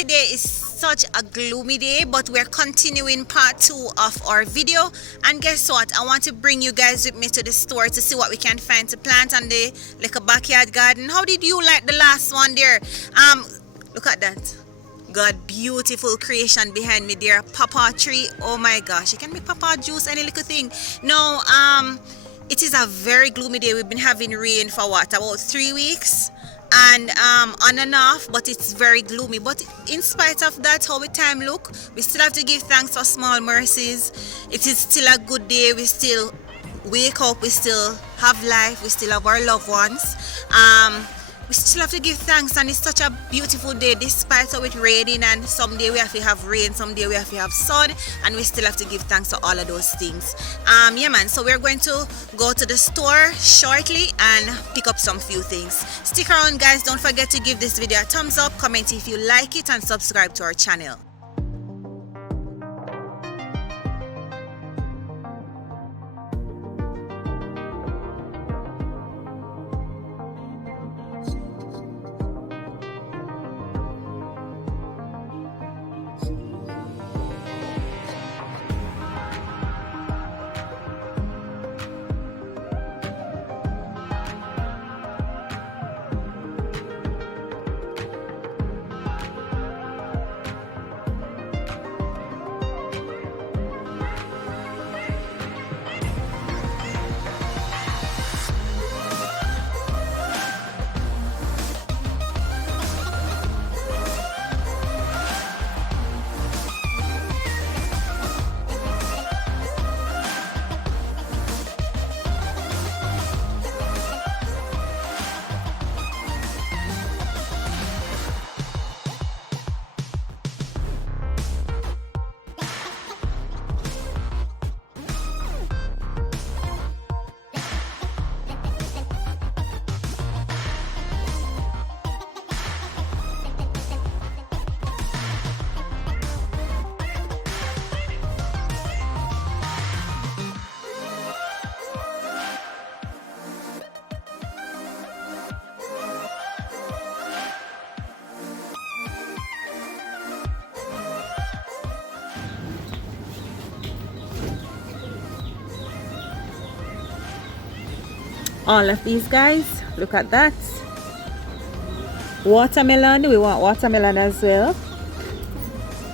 Today is such a gloomy day, but we're continuing part 2 of our video. And guess what? I want to bring you guys with me to the store to see what we can find to plant on the like a backyard garden. How did you like the last one there? Look at that. God, beautiful creation behind me there. Pawpaw tree. Oh my gosh, you can make pawpaw juice, any little thing. No, it is a very gloomy day. We've been having rain for what, about 3 weeks, and on and off, but it's very gloomy. But in spite of that, how the time look, we still have to give thanks for small mercies. It is still a good day. We still wake up, we still have life, we still have our loved ones. We still have to give thanks, and it's such a beautiful day despite of it raining, and someday we have to have rain, someday we have to have sun, and we still have to give thanks to all of those things. Yeah man, so we're going to go to the store shortly and pick up some few things. Stick around guys, don't forget to give this video a thumbs up, comment if you like it, and subscribe to our channel. All of these guys, look at that. Watermelon, we want watermelon as well.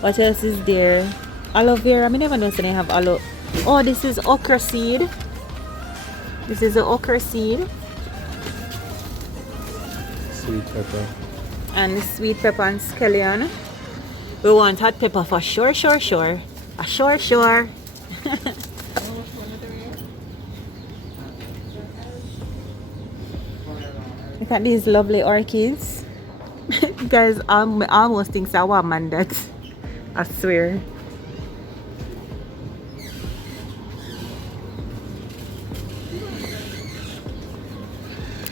What else is there? Aloe vera, I never know if they have aloe. Oh, this is okra seed. This is the okra seed. Sweet pepper. And the sweet pepper and scallion. We want hot pepper for sure. Sure. Look at these lovely orchids. Guys, I almost think I want man that. I swear.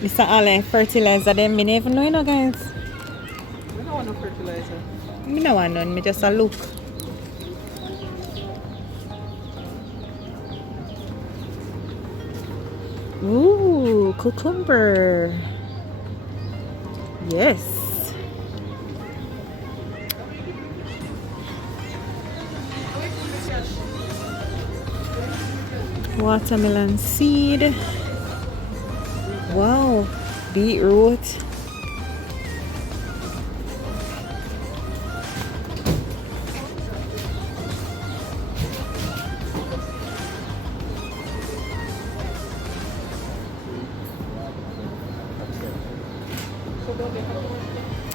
It's all like fertilizer them. I never know, you know guys. I don't want no fertilizer. I don't want none, I just a look. Ooh, cucumber. Yes. Watermelon seed. Wow. Beetroot.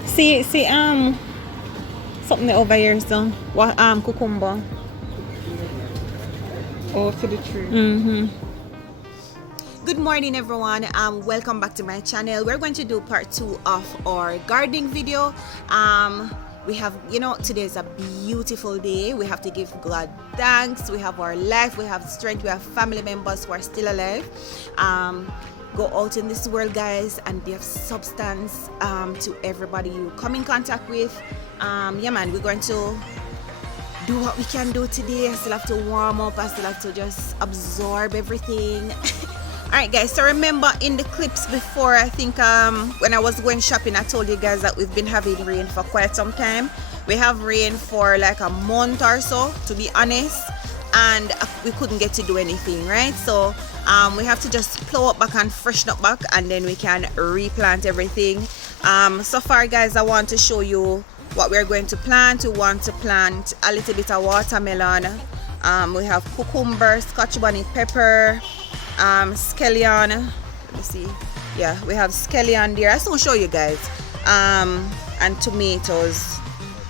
See, something over here, so what cucumber. Oh, to the tree. Good morning everyone, welcome back to my channel. We're going to do part 2 of our gardening video. We have, today is a beautiful day. We have to give God thanks. We have our life, we have strength, we have family members who are still alive. Go out in this world guys and give substance to everybody you come in contact with. Yeah man, we're going to do what we can do today. I still have to warm up, I still have to just absorb everything. Alright guys, so remember in the clips before, I think when I was going shopping, I told you guys that we've been having rain for quite some time. We have rain for like a month or so, to be honest, and we couldn't get to do anything, right? So we have to just plow up back and freshen up back, and then we can replant everything. So far, guys, I want to show you what we're going to plant. We want to plant a little bit of watermelon. We have cucumber, scotch bonnet pepper, scallion. Let me see. Yeah, we have scallion there. I just want to show you guys. And tomatoes.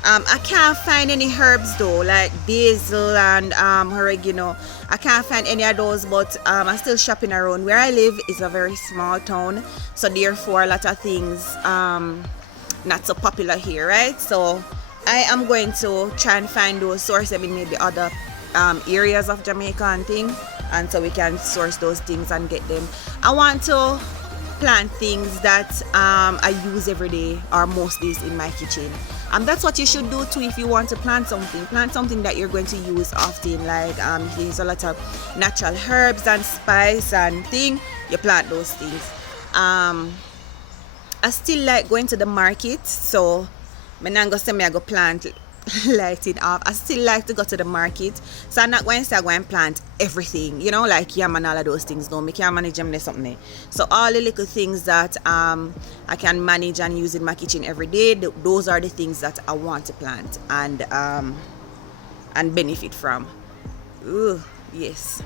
I can't find any herbs though, like basil and oregano. I can't find any of those, but I'm still shopping around. Where I live is a very small town, so therefore a lot of things not so popular here, right? So I am going to try and find those sources in maybe other areas of Jamaica and thing, and so we can source those things and get them. I want to plant things that I use every day or most days in my kitchen. That's what you should do too if you want to plant something. Plant something that you're going to use often, like if you use a lot of natural herbs and spice and thing, you plant those things. I still like going to the market, so I'm not going to say I go plant lighting off. I still like to go to the market, so I'm not going to say I go and plant everything, you know, like yam and all of those things. No, I can't manage them or something. So all the little things that I can manage and use in my kitchen every day, those are the things that I want to plant and benefit from. Ooh, yes.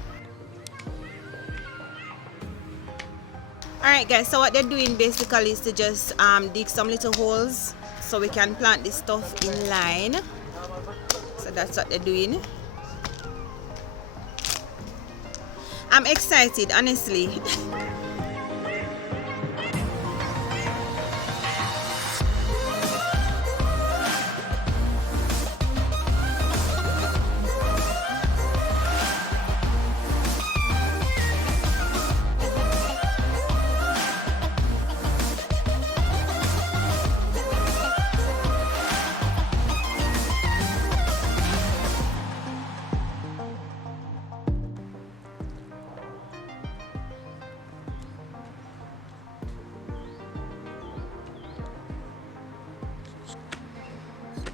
Alright guys, so what they're doing basically is to just dig some little holes so we can plant this stuff in line. So that's what they're doing. I'm excited, honestly.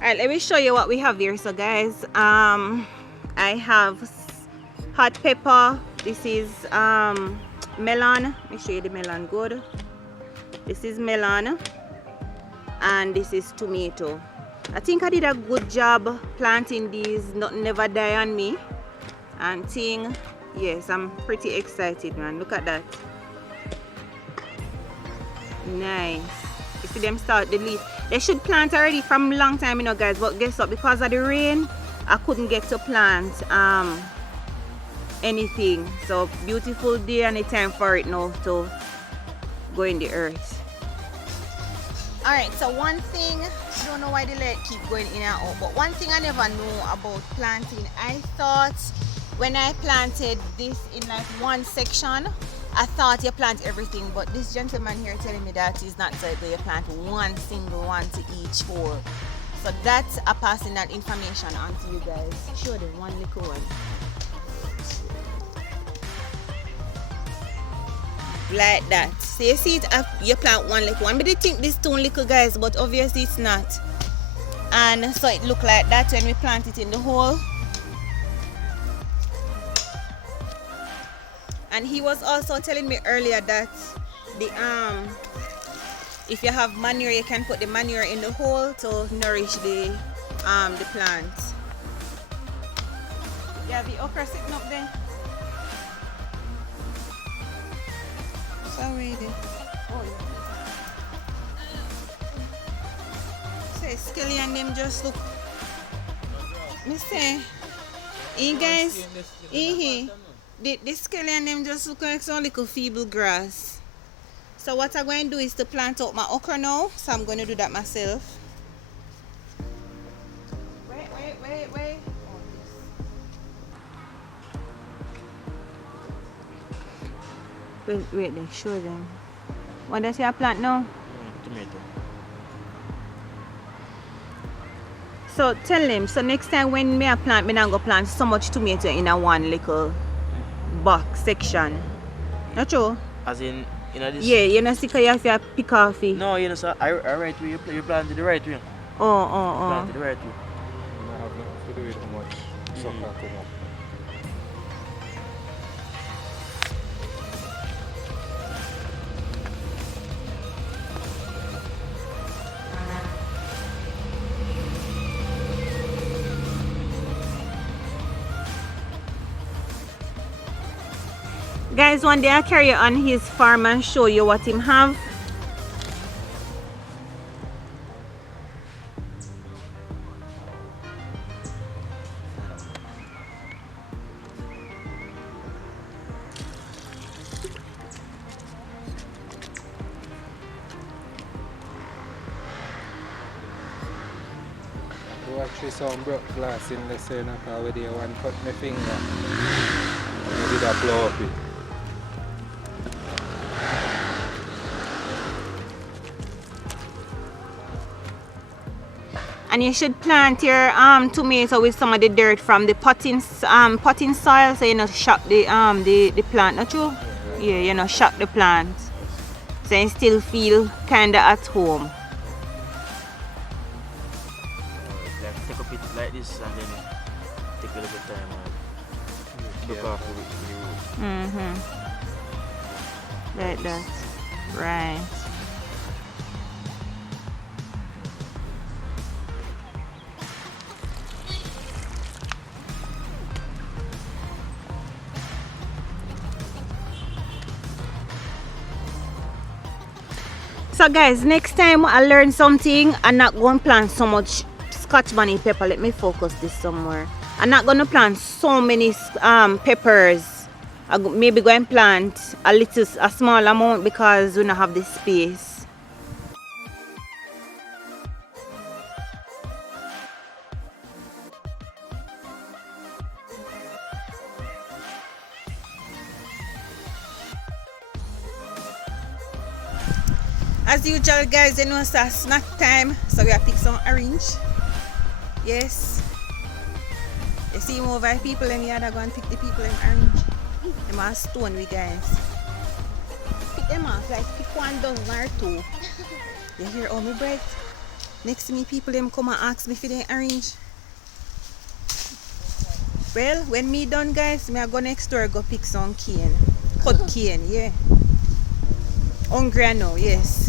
Alright, let me show you what we have here. So guys, I have hot pepper. This is melon. Let me show you the melon good. This is melon, and this is tomato. I think I did a good job planting these. Nothing never die on me and thing. Yes, I'm pretty excited, man. Look at that. Nice. You see them start the leaf. They should plant already from a long time, you know, guys, but guess what? Because of the rain, I couldn't get to plant anything. So beautiful day and it's time for it now to go in the earth. Alright, so one thing, I don't know why the light keep going in and out, but one thing I never knew about planting, I thought when I planted this in like one section, I thought you plant everything, but this gentleman here telling me that is not so. You plant one single one to each hole. So that's a passing that information on to you guys. Show them one little one. Like that. So you see it, you plant one little one. But they think this two little, guys, but obviously it's not. And so it look like that when we plant it in the hole. And he was also telling me earlier that the if you have manure, you can put the manure in the hole to nourish the plant. You have the okra sitting up there. Sorry, oh yeah. Say Skelly and them just look. Me say, you guys, the Skelly and them just look like some little feeble grass. So what I'm going to do is to plant out my okra now. So I'm going to do that myself. Wait. Wait, they show them. What does your plant now? Tomato. So tell them, so next time when me a plant, me not go plant so much tomato in a one little box section. Not true? As in this? Yeah, you know, see, you have to pick off it. No, you know, so I right way, you planted the right way. Oh. Planted right too. I have nothing to do with how much sucker come up. Guys, one day I'll carry you on his farm and show you what him have. You actually some broke glass in the center where they one cut my finger. I did a blow up it. And you should plant your tomato with some of the dirt from the potting soil, so you know shock the plant, not true? Yeah, you know shock the plant, so you still feel kinda at home. Like take up it like this and then take a little time and look off the roots. Like that, right. So guys, next time I learn something, I'm not going to plant so much Scotch bonnet pepper. Let me focus this somewhere. I'm not going to plant so many peppers. I'm maybe going to plant a small amount because we don't have the space. As usual guys, you know it's a snack time, so we have pick some orange. Yes. You see more of people in here that go and pick the people in orange. Them are stone we guys. Pick them off, like pick 1 dozen or 2. You hear all my bread? Next to me people them come and ask me for the orange. Well, when me done guys, me I go next door go pick some cane. Cut cane, yeah. Hungry I know, yes.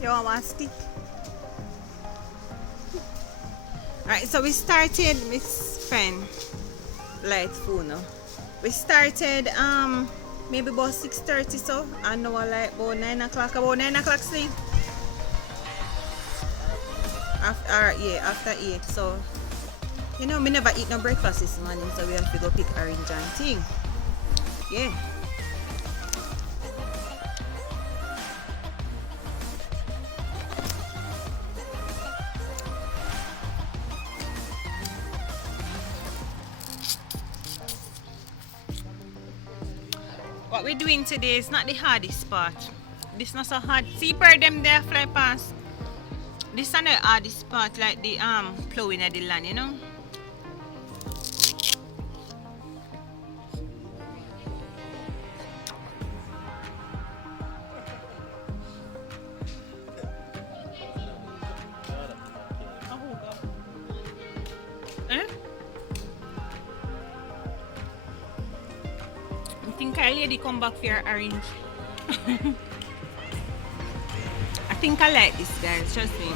You want one stick? Alright, so we started, Miss Friend, light phone now. We started maybe about 6:30, so I know like about 9 o'clock, sleep. After 8. So you know me never eat no breakfast this morning, so we have to go pick orange and thing. Yeah. What we're doing today is not the hardest part. This not so hard. See bird them there fly past. This is not the hardest part, like the plowing of the land, you know. I think I lady come back for your orange. I think I like this guys, trust me.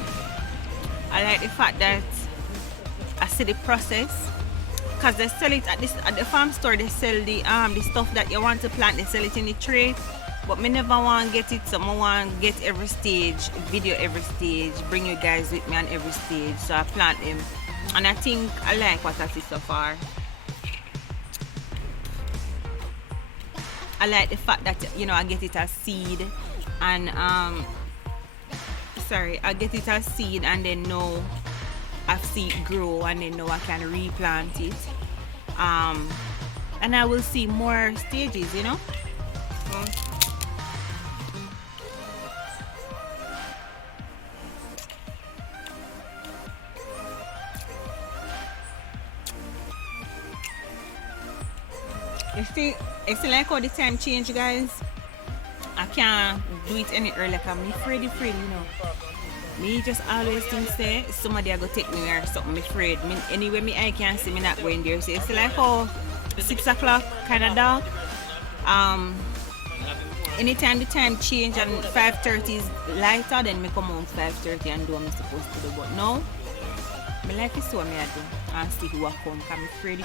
I like the fact that I see the process, because they sell it at the farm store. They sell the stuff that you want to plant, they sell it in the tray. But me never want to get it, so I want to get every stage, video every stage, bring you guys with me on every stage, so I plant them. And I think I like what I see so far. I like the fact that, you know, I get it as seed and I get it as seed and then now I see it grow and then now I can replant it. And I will see more stages, you know. You see, it's like how the time change, guys. I can't do it any earlier because I'm afraid, you know. Me just always think say somebody are gonna take me or something. Me afraid. Me, anyway, me I can't see me not going there. So it's like how 6 o'clock kind of dark. Anytime the time change and 5:30 is lighter, then me come out 5:30 and do what I'm supposed to do. But now, my life is so me I do and see who I come. Cause I'm afraid.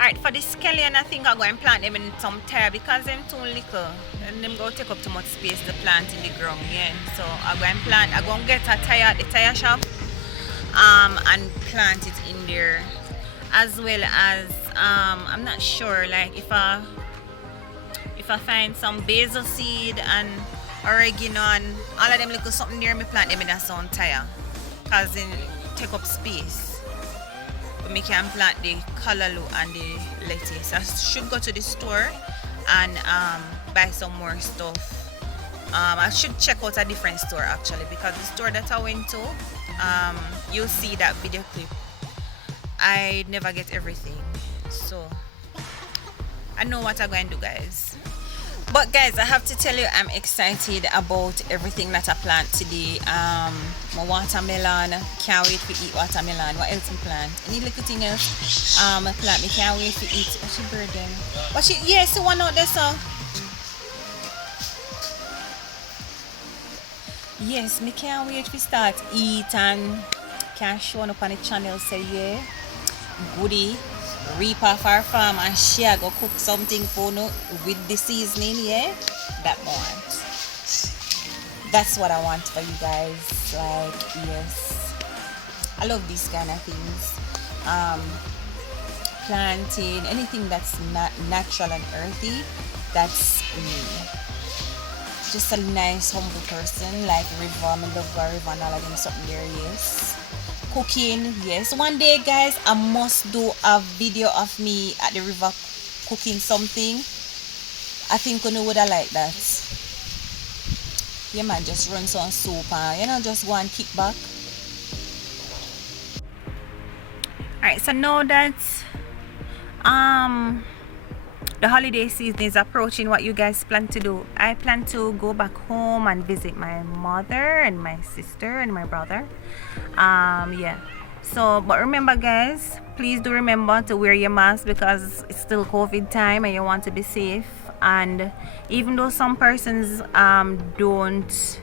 Alright, for the scallion, I think I'm going to plant them in some tire because they're too little and them go take up too much space to plant in the ground, yeah. So I'm going to get a tire at the tire shop and plant it in there, as well as I'm not sure, like if I find some basil seed and oregano and all of them little something near me, plant them in a sun tire because they take up space. Me can plant the callaloo and the lettuce. I should go to the store and buy some more stuff. I should check out a different store actually, because the store that I went to, you'll see that video clip. I never get everything, so I know what I'm going to do, guys. But guys, I have to tell you, I'm excited about everything that I plant today. My watermelon, can't wait to eat watermelon. What else we plant? Any little thing else? I plant, me can't wait to eat. What's your bird then? Yes, the one out there, so. Yes, me can't wait to start eat and can show up on the channel, say yeah, goodie. Reap off our farm and she go cook something for no with the seasoning, yeah, that want. That's what I want for you guys. Like, yes, I love these kind of things. Planting anything that's not natural and earthy, that's me. Just a nice humble person like River. I love River and all of them something there, yes. Cooking, yes. One day, guys, I must do a video of me at the river cooking something. I think you would have liked that. Yeah, man, just run some soup and, you know, just go and kick back. Alright, so now that the holiday season is approaching, what you guys plan to do? I plan to go back home and visit my mother and my sister and my brother. Yeah, so but remember, guys, please do remember to wear your mask because it's still COVID time and you want to be safe. And even though some persons don't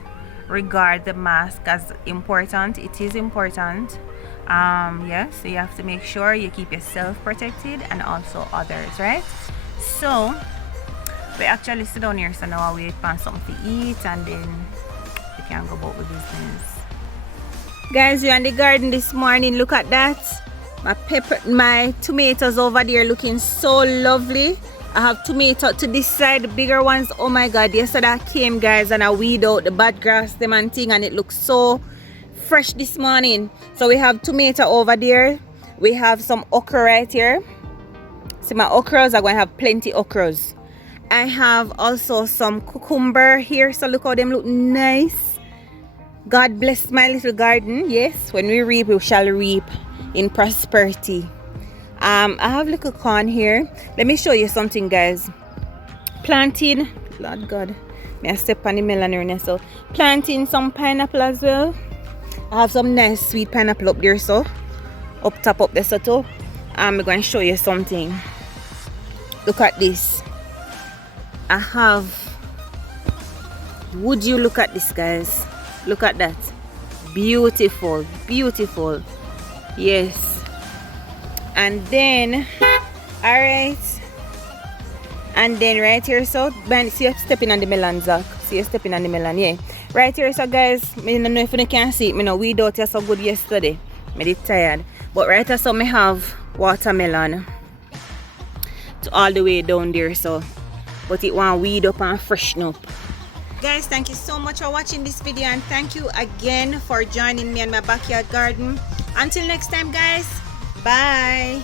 regard the mask as important, it is important. Yeah, so you have to make sure you keep yourself protected and also others, right? So we actually sit down here, so now we wait for something to eat and then we can go about the business. Guys, we're in the garden this morning. Look at that. My tomatoes over there looking so lovely. I have tomato to this side, the bigger ones. Oh my god, yesterday I came, guys, and I weed out the bad grass them and thing, and it looks so fresh this morning. So we have tomato over there. We have some okra right here. See my okras, I'm going to have plenty okras. I have also some cucumber here, so look how them look nice. God bless my little garden. Yes, when we reap, we shall reap in prosperity. I have little corn here. Let me show you something, guys. Planting, Lord God, may I step on the melon here, so planting some pineapple as well. I have some nice sweet pineapple up there, so up top up there, so too. I'm going to show you something. Look at this. I have, would you look at this, guys? Look at that. Beautiful, beautiful. Yes. And then, all right. And then right here, so see you stepping on the melon, Zach. See you stepping on the melon, yeah. Right here, so guys, I don't know if you can see it. I know weed out here so good yesterday. I did tired. But right here, so I have watermelon to all the way down there, so. But it want weed up and freshen up. Guys, thank you so much for watching this video, and thank you again for joining me in my backyard garden. Until next time, guys, bye.